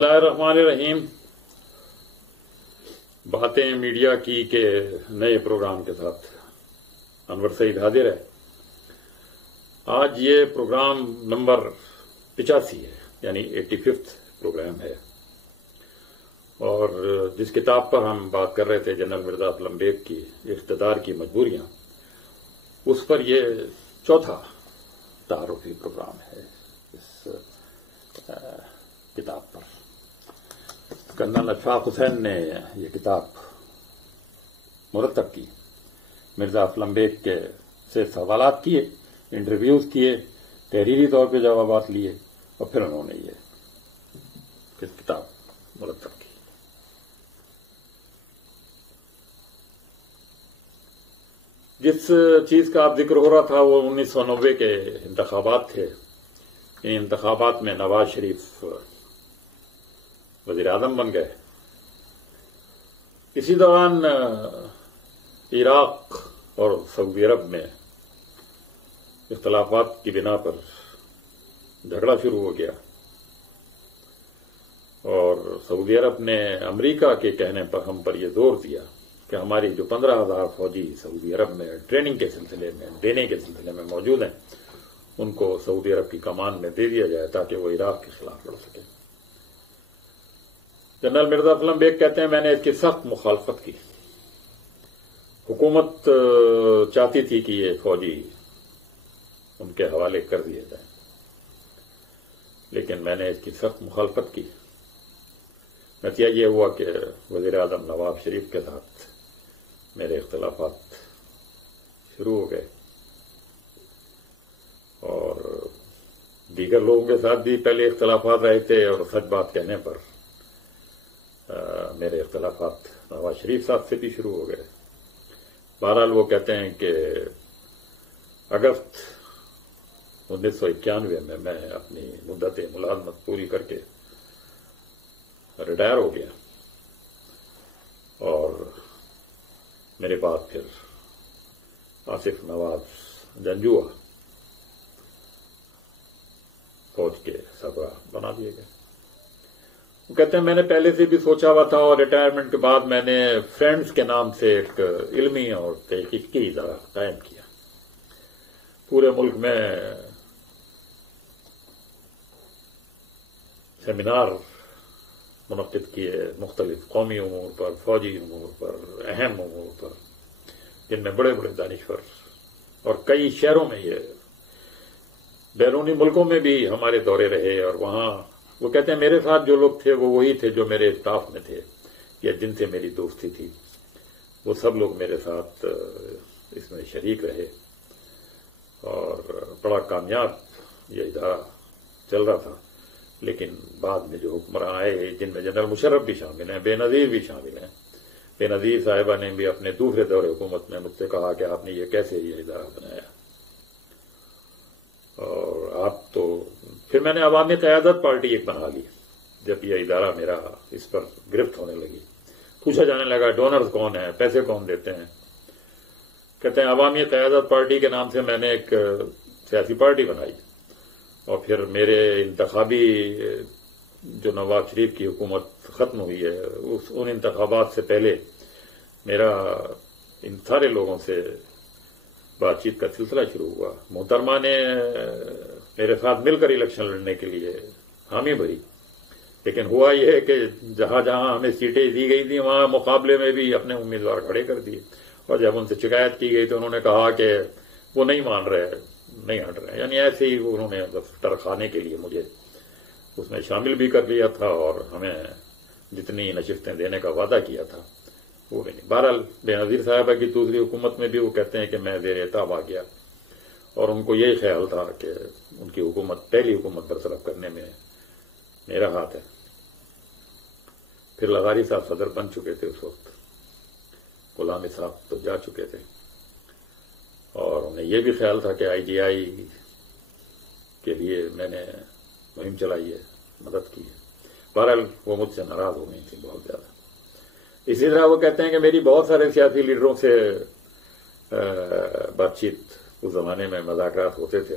بسم اللہ الرحمن الرحیم۔ باتیں میڈیا کی کے نئے پروگرام کے ساتھ انور سعید حاضر ہے۔ آج یہ پروگرام نمبر 85 ہے، یعنی 85واں پروگرام ہے، اور جس کتاب پر ہم بات کر رہے تھے جنرل مرزا اسلم بیگ کی اقتدار کی مجبوریاں، اس پر یہ چوتھا تعارفی پروگرام ہے اس کتاب پر۔ کرنل اشفاق حسین نے یہ کتاب مرتب کی، مرزا اسلم بیگ کے سے سوالات کیے، انٹرویوز کیے، تحریری طور پہ جوابات لیے، اور پھر انہوں نے یہ کتاب مرتب کی۔ جس چیز کا آپ ذکر ہو رہا تھا وہ 1990 کے انتخابات تھے۔ ان انتخابات میں نواز شریف وزیر اعظم بن گئے۔ اسی دوران عراق اور سعودی عرب میں اختلافات کی بنا پر جھگڑا شروع ہو گیا، اور سعودی عرب نے امریکہ کے کہنے پر ہم پر یہ زور دیا کہ ہماری جو 15,000 فوجی سعودی عرب میں ٹریننگ کے سلسلے میں دینے کے سلسلے میں موجود ہیں، ان کو سعودی عرب کی کمان میں دے دیا جائے تاکہ وہ عراق کے خلاف لڑ سکے۔ جنرل مرزا اسلم بیگ کہتے ہیں میں نے اس کی سخت مخالفت کی۔ حکومت چاہتی تھی کہ یہ فوجی ان کے حوالے کر دیے جائیں، لیکن میں نے اس کی سخت مخالفت کی۔ نتیجہ یہ ہوا کہ وزیر اعظم نواز شریف کے ساتھ میرے اختلافات شروع ہو گئے، اور دیگر لوگوں کے ساتھ بھی پہلے اختلافات رہے تھے، اور سچ بات کہنے پر میرے اختلافات نواز شریف صاحب سے بھی شروع ہو گئے۔ بہرحال وہ کہتے ہیں کہ اگست 1991 میں اپنی مدت ملازمت پوری کر کے ریٹائر ہو گیا، اور میرے بعد پھر آصف نواز جنجوعہ فوج کے سربراہ بنا دیے گئے۔ وہ کہتے ہیں میں نے پہلے سے بھی سوچا ہوا تھا، اور ریٹائرمنٹ کے بعد میں نے فرینڈز کے نام سے ایک علمی اور تحقیقی ادارہ قائم کیا۔ پورے ملک میں سیمینار منعقد کیے، مختلف قومی امور پر، فوجی امور پر، اہم امور پر، جن میں بڑے بڑے دانشور، اور کئی شہروں میں یہ بیرونی ملکوں میں بھی ہمارے دورے رہے، اور وہاں وہ کہتے ہیں میرے ساتھ جو لوگ تھے وہ وہی تھے جو میرے اسٹاف میں تھے یا جن سے میری دوستی تھی، وہ سب لوگ میرے ساتھ اس میں شریک رہے، اور بڑا کامیاب یہ ادارہ چل رہا تھا۔ لیکن بعد میں جو حکمران آئے، جن میں جنرل مشرف بھی شامل ہیں، بے نظیر بھی شامل ہیں، بے نظیر صاحبہ نے بھی اپنے دوسرے دور حکومت میں مجھ سے کہا کہ آپ نے یہ کیسے یہ ادارہ بنایا، اور آپ تو پھر میں نے عوامی قیادت پارٹی ایک بنا لی۔ جب یہ ادارہ میرا اس پر گرفت ہونے لگی، پوچھا جانے لگا ڈونرز کون ہیں، پیسے کون دیتے ہیں، کہتے ہیں عوامی قیادت پارٹی کے نام سے میں نے ایک سیاسی پارٹی بنائی، اور پھر میرے انتخابی جو نواز شریف کی حکومت ختم ہوئی ہے، ان انتخابات سے پہلے میرا ان سارے لوگوں سے بات چیت کا سلسلہ شروع ہوا۔ محترمہ نے میرے ساتھ مل کر الیکشن لڑنے کے لیے حامی بھری، لیکن ہوا یہ ہے کہ جہاں جہاں ہمیں سیٹیں دی گئی تھیں وہاں مقابلے میں بھی اپنے امیدوار کھڑے کر دیے، اور جب ان سے شکایت کی گئی تو انہوں نے کہا کہ وہ نہیں مان رہے، نہیں ہٹ رہے، یعنی ایسے ہی انہوں نے ٹرکھانے کے لیے مجھے اس میں شامل بھی کر لیا تھا، اور ہمیں جتنی نشستیں دینے کا وعدہ کیا تھا وہ بھی نہیں۔ بہرحال بے نظیر صاحبہ کی دوسری حکومت میں بھی وہ کہتے ہیں کہ میں زیر اعتاب آ گیا، اور ان کو یہی خیال تھا کہ ان کی حکومت پہلی حکومت برطرف کرنے میں میرا ہاتھ ہے۔ پھر لغاری صاحب صدر بن چکے تھے اس وقت، غلامی صاحب تو جا چکے تھے، اور انہیں یہ بھی خیال تھا کہ IGI کے لیے میں نے مہم چلائی ہے، مدد کی ہے۔ بہرحال وہ مجھ سے ناراض ہو گئی تھی بہت زیادہ۔ اسی طرح وہ کہتے ہیں کہ میری بہت سارے سیاسی لیڈروں سے بات چیت اس زمانے میں مذاکرات ہوتے تھے۔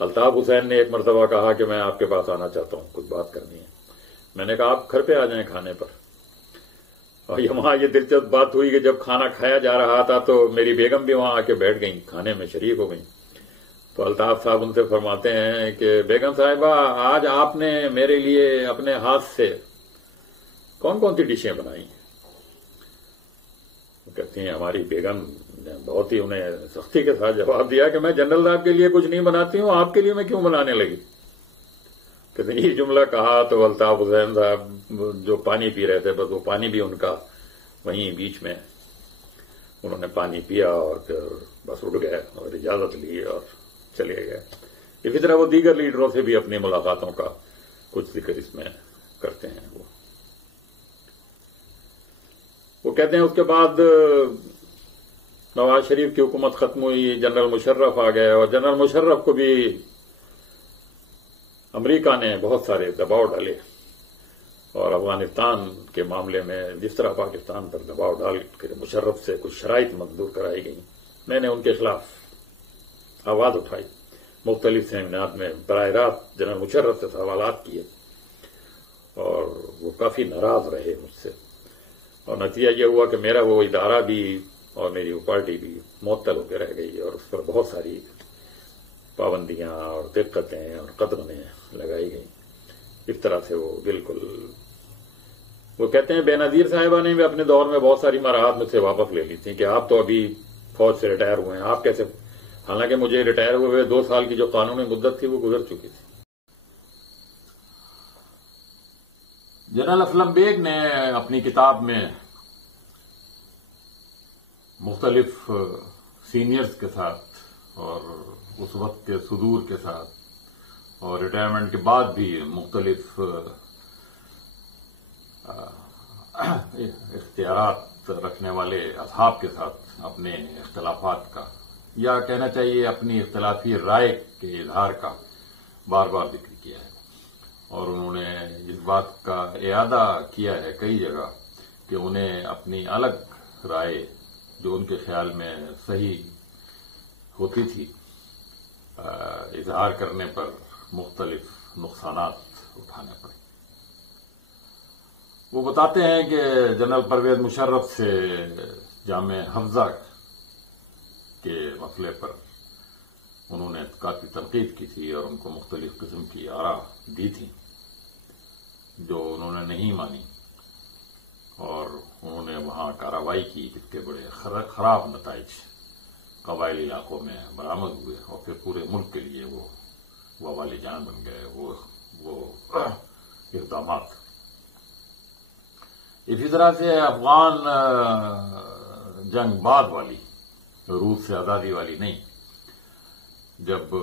الطاف حسین نے ایک مرتبہ کہا کہ میں آپ کے پاس آنا چاہتا ہوں، کچھ بات کرنی ہے۔ میں نے کہا آپ گھر پہ آ جائیں کھانے پر. اور وہاں یہ دلچسپ بات ہوئی کہ جب کھانا کھایا جا رہا تھا تو میری بیگم بھی وہاں آ کے بیٹھ گئیں, کھانے میں شریک ہو گئیں. تو الطاف صاحب ان سے فرماتے ہیں کہ بیگم صاحبہ آج آپ نے میرے لیے اپنے ہاتھ سے کون کون سی ڈشیں بنائی ہیں؟ کہتی ہیں ہماری بیگم نے بہت ہی انہیں سختی کے ساتھ جواب دیا کہ میں جنرل صاحب کے لیے کچھ نہیں بناتی ہوں, آپ کے لیے میں کیوں بنانے لگی؟ کہتے ہیں یہ جملہ کہا تو الطاف حسین صاحب جو پانی پی رہے تھے بس وہ پانی بھی ان کا وہیں بیچ میں انہوں نے پانی پیا اور پھر بس اٹھ گئے اور اجازت لی اور چلے گئے. اسی طرح وہ دیگر لیڈروں سے بھی اپنی ملاقاتوں کا کچھ ذکر اس میں کرتے ہیں. وہ کہتے ہیں اس کے بعد نواز شریف کی حکومت ختم ہوئی, جنرل مشرف آ گئے, اور جنرل مشرف کو بھی امریکہ نے بہت سارے دباؤ ڈالے, اور افغانستان کے معاملے میں جس طرح پاکستان پر دباؤ ڈال کے مشرف سے کچھ شرائط منظور کرائی گئیں, میں نے ان کے خلاف آواز اٹھائی, مختلف سیمینار میں براہ راست جنرل مشرف سے سوالات کیے, اور وہ کافی ناراض رہے مجھ سے, اور نتیجہ یہ ہوا کہ میرا وہ ادارہ بھی اور میری وہ پارٹی بھی معطل ہو کے رہ گئی, اور اس پر بہت ساری پابندیاں اور دقتیں اور قدغنیں لگائی گئیں. اس طرح سے وہ بالکل, وہ کہتے ہیں بے نظیر صاحبہ نے بھی اپنے دور میں بہت ساری مراحت مجھ سے واپس لے لی تھیں کہ آپ تو ابھی فوج سے ریٹائر ہوئے ہیں, آپ کیسے, حالانکہ مجھے ریٹائر ہوئے 2 سال کی جو قانونی مدت تھی وہ گزر چکی تھی. جنرل اسلم بیگ نے اپنی کتاب میں مختلف سینئرز کے ساتھ اور اس وقت کے صدور کے ساتھ اور ریٹائرمنٹ کے بعد بھی مختلف اختیارات رکھنے والے اصحاب کے ساتھ اپنے اختلافات کا, یا کہنا چاہیے اپنی اختلافی رائے کے اظہار کا بار بار ذکر کیا ہے, اور انہوں نے اس بات کا اعادہ کیا ہے کئی جگہ کہ انہیں اپنی الگ رائے جو ان کے خیال میں صحیح ہوتی تھی اظہار کرنے پر مختلف نقصانات اٹھانے پڑے. وہ بتاتے ہیں کہ جنرل پرویز مشرف سے جامع حفظہ کے مسئلے پر انہوں نے کافی تنقید کی تھی اور ان کو مختلف قسم کی آراء دی تھی جو انہوں نے نہیں مانی, اور انہوں نے وہاں کارروائی کی جس کے بڑے خراب نتائج قبائلی علاقوں میں برآمد ہوئے, اور پھر پورے ملک کے لیے وہ وبال جان بن گئے وہ اقدامات. اسی طرح سے افغان جنگ بعد والی, روس سے آزادی والی نہیں, جب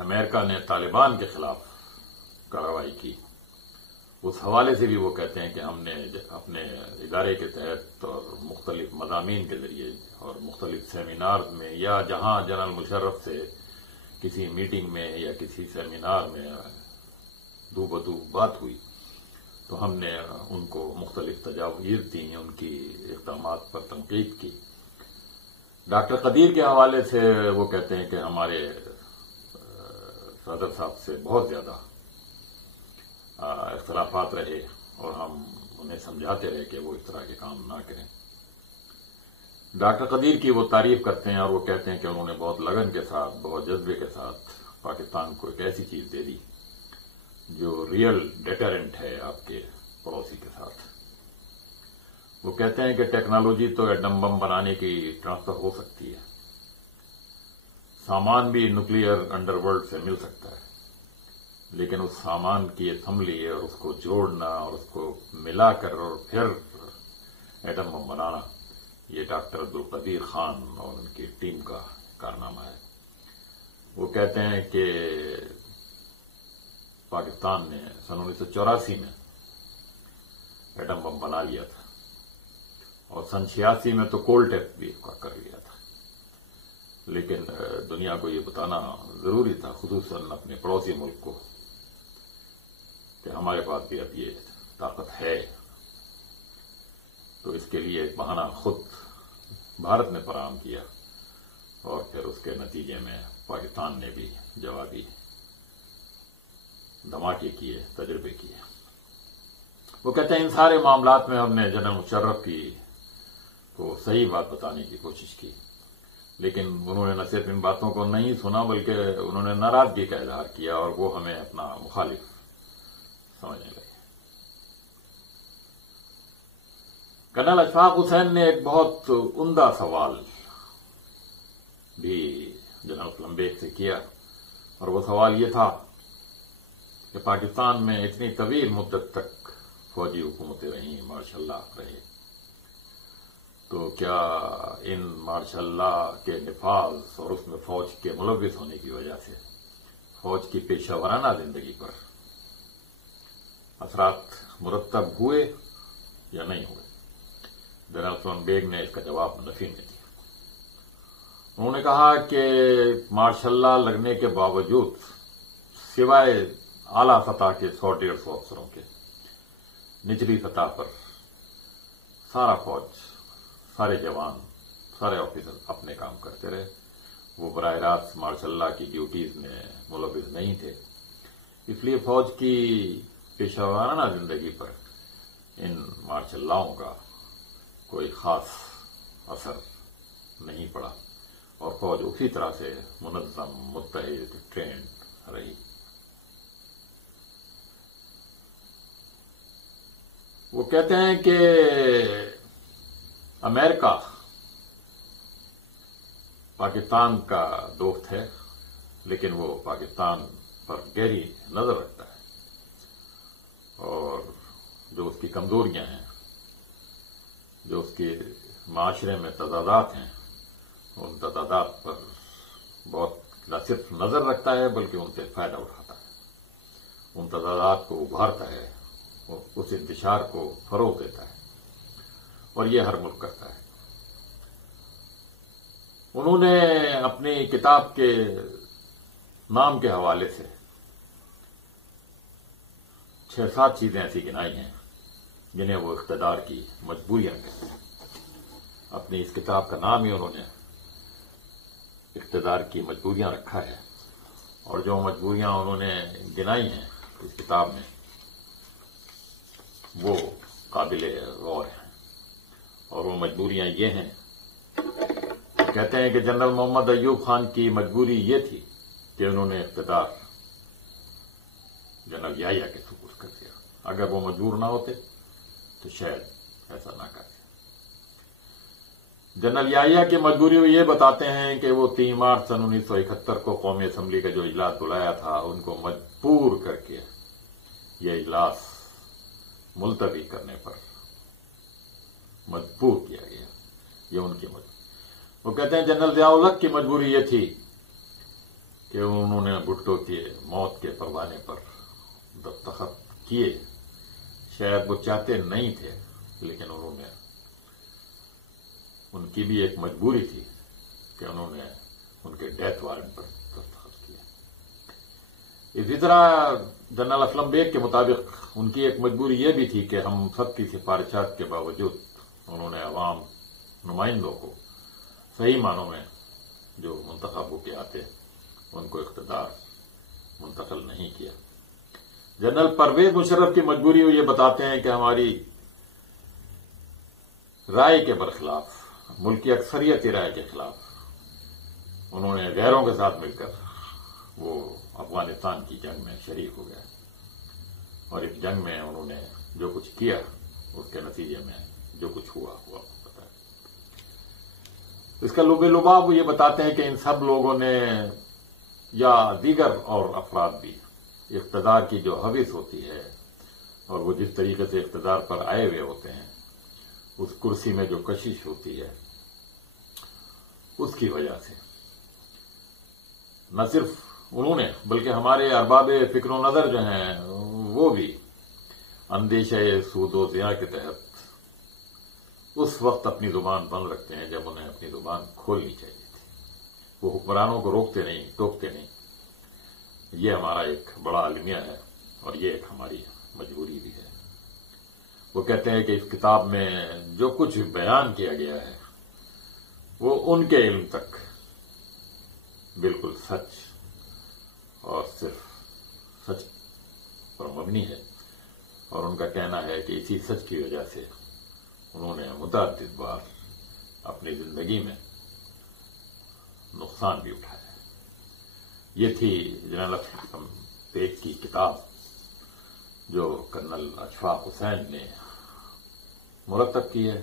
امریکہ نے طالبان کے خلاف کارروائی کی, اس حوالے سے بھی وہ کہتے ہیں کہ ہم نے اپنے ادارے کے تحت اور مختلف مضامین کے ذریعے اور مختلف سیمینار میں, یا جہاں جنرل مشرف سے کسی میٹنگ میں یا کسی سیمینار میں دو بدو بات ہوئی تو ہم نے ان کو مختلف تجاویز دی, ان کی اقدامات پر تنقید کی. ڈاکٹر قدیر کے حوالے سے وہ کہتے ہیں کہ ہمارے صدر صاحب سے بہت زیادہ اختلافات رہے, اور ہم انہیں سمجھاتے رہے کہ وہ اس طرح کے کام نہ کریں. ڈاکٹر قدیر کی وہ تعریف کرتے ہیں اور وہ کہتے ہیں کہ انہوں نے بہت لگن کے ساتھ, بہت جذبے کے ساتھ پاکستان کو ایک ایسی چیز دے دی جو ریئل ڈیٹرنٹ ہے آپ کے پڑوسی کے ساتھ. وہ کہتے ہیں کہ ٹیکنالوجی تو ایٹم بم بنانے کی ٹرانسفر ہو سکتی ہے, سامان بھی نیوکلیئر انڈر ورلڈ سے مل سکتا ہے, لیکن اس سامان کی اسمبلی اور اس کو جوڑنا اور اس کو ملا کر اور پھر ایٹم بم بنانا, یہ ڈاکٹر عبدالقدیر خان اور ان کی ٹیم کا کارنامہ ہے. وہ کہتے ہیں کہ پاکستان نے سن 1984 میں ایٹم بم بنا لیا تھا, اور سن 86 میں تو کول ٹیسٹ بھی کر لیا تھا, لیکن دنیا کو یہ بتانا ضروری تھا, خصوصاً اپنے پڑوسی ملک کو, کہ ہمارے پاس بھی اب یہ طاقت ہے. تو اس کے لیے ایک بہانہ خود بھارت نے فراہم کیا, اور پھر اس کے نتیجے میں پاکستان نے بھی جوابی دھماکے کیے, تجربے کیے. وہ کہتے ہیں ان سارے معاملات میں ہم نے جنرل مشرف کی کو صحیح بات بتانے کی کوشش کی، لیکن انہوں نے نہ صرف ان باتوں کو نہیں سنا بلکہ انہوں نے ناراضگی کا اظہار کیا اور وہ ہمیں اپنا مخالف سمجھنے لگے۔ کرنل اشفاق حسین نے ایک بہت عمدہ سوال بھی جنرل اسلم بیگ سے کیا، اور وہ سوال یہ تھا کہ پاکستان میں اتنی طویل مدت تک فوجی حکومتیں رہیں، ماشاء اللہ رہے، تو کیا ان ماشاء اللہ کے نفاذ اور اس میں فوج کے ملوث ہونے کی وجہ سے فوج کی پیشہ ورانہ زندگی پر اثرات مرتب ہوئے یا نہیں ہوئے؟ جنرل اسلم بیگ نے اس کا جواب نفی میں دیا۔ انہوں نے کہا کہ ماشاء اللہ لگنے کے باوجود سوائے اعلیٰ سطح کے 100-150 افسروں کے نچلی سطح پر سارا فوج، سارے جوان، سارے آفیسر اپنے کام کرتے رہے، وہ براہ راست ماشاء اللہ کی ڈیوٹیز میں ملوث نہیں تھے، اس لیے فوج کی پیشہ ورانہ زندگی پر ان ماشاء اللہوں کا کوئی خاص اثر نہیں پڑا، اور فوج اسی طرح سے منظم، متحد، ٹرینڈ رہی۔ وہ کہتے ہیں کہ امریکہ پاکستان کا دوست ہے، لیکن وہ پاکستان پر گہری نظر رکھتا ہے، اور جو اس کی کمزوریاں ہیں، جو اس کے معاشرے میں تضادات ہیں، ان تضادات پر بہت نہ صرف نظر رکھتا ہے بلکہ ان سے فائدہ اٹھاتا ہے، ان تضادات کو ابھارتا ہے، اس انتشار کو فروغ دیتا ہے، اور یہ ہر ملک کرتا ہے۔ انہوں نے اپنی کتاب کے نام کے حوالے سے 6-7 چیزیں ایسی گنائی ہیں جنہیں وہ اقتدار کی مجبوریاں کہتے ہیں۔ اپنی اس کتاب کا نام ہی انہوں نے اقتدار کی مجبوریاں رکھا ہے، اور جو مجبوریاں انہوں نے گنائی ہیں اس کتاب میں وہ قابل غور ہیں، اور وہ مجبوریاں یہ ہیں۔ کہتے ہیں کہ جنرل محمد ایوب خان کی مجبوری یہ تھی کہ انہوں نے اقتدار جنرل یحییٰ کے سپرد کر دیا، اگر وہ مجبور نہ ہوتے تو شاید ایسا نہ کرتے۔ جنرل یحییٰ کی مجبوری وہ یہ بتاتے ہیں کہ وہ 3 مارچ سن 1971 کو قومی اسمبلی کا جو اجلاس بلایا تھا ان کو مجبور کر کے یہ اجلاس ملتوی کرنے پر مجبور کیا گیا، یہ ان کی مجبوری۔ وہ کہتے ہیں جنرل ضیاء الحق کی مجبوری یہ تھی کہ انہوں نے بھٹو کے موت کے پروانے پر دستخط کیے، شاید وہ چاہتے نہیں تھے لیکن انہوں نے، ان کی بھی ایک مجبوری تھی کہ انہوں نے ان کے ڈیتھ وارنٹ پر دستخط کیے۔ اسی طرح جنرل اسلم بیگ کے مطابق ان کی ایک مجبوری یہ بھی تھی کہ ہم سب کی سفارشات کے باوجود انہوں نے عوام نمائندوں کو صحیح معنوں میں جو منتخب ہو کے آتے ان کو اقتدار منتقل نہیں کیا۔ جنرل پرویز مشرف کی مجبوری وہ یہ بتاتے ہیں کہ ہماری رائے کے برخلاف، ملکی اکثریتی رائے کے خلاف انہوں نے غیروں کے ساتھ مل کر وہ افغانستان کی جنگ میں شریک ہو گئے، اور اس جنگ میں انہوں نے جو کچھ کیا اس کے نتیجے میں جو کچھ ہوا پتا ہے۔ اس کا لب لباب وہ یہ بتاتے ہیں کہ ان سب لوگوں نے یا دیگر اور افراد بھی اقتدار کی جو حوث ہوتی ہے اور وہ جس طریقے سے اقتدار پر آئے ہوئے ہوتے ہیں، اس کرسی میں جو کشش ہوتی ہے اس کی وجہ سے نہ صرف انہوں نے بلکہ ہمارے ارباب فکر و نظر جو ہیں وہ بھی اندیشہ سود و ضیاع کے تحت اس وقت اپنی زبان بند رکھتے ہیں جب انہیں اپنی زبان کھولنی چاہیے تھی۔ وہ حکمرانوں کو روکتے نہیں، ٹوکتے نہیں۔ یہ ہمارا ایک بڑا المیہ ہے اور یہ ایک ہماری مجبوری بھی ہے۔ وہ کہتے ہیں کہ اس کتاب میں جو کچھ بیان کیا گیا ہے وہ ان کے علم تک بالکل سچ اور صرف سچ پر مبنی ہے، اور ان کا کہنا ہے کہ اسی سچ کی وجہ سے انہوں نے متعدد بار اپنی زندگی میں نقصان بھی اٹھایا. یہ تھی جنرل اسلم بیگ کی کتاب جو کرنل اشفاق حسین نے مرتب کی ہے.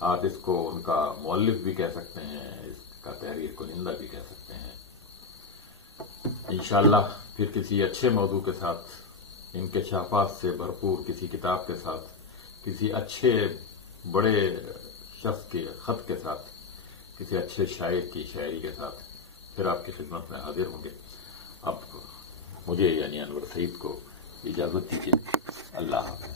آپ اس کو ان کا مؤلف بھی کہہ سکتے ہیں، اس کا تحریر کنندہ بھی کہہ سکتے ہیں. انشاءاللہ پھر کسی اچھے موضوع کے ساتھ، انکشافات سے بھرپور کسی کتاب کے ساتھ، کسی اچھے بڑے شخص کے خط کے ساتھ، کسی اچھے شاعر کی شاعری کے ساتھ پھر آپ کی خدمت میں حاضر ہوں گے. اب مجھے یعنی انور سعید کو اجازت دیجیے. اللہ حافظ.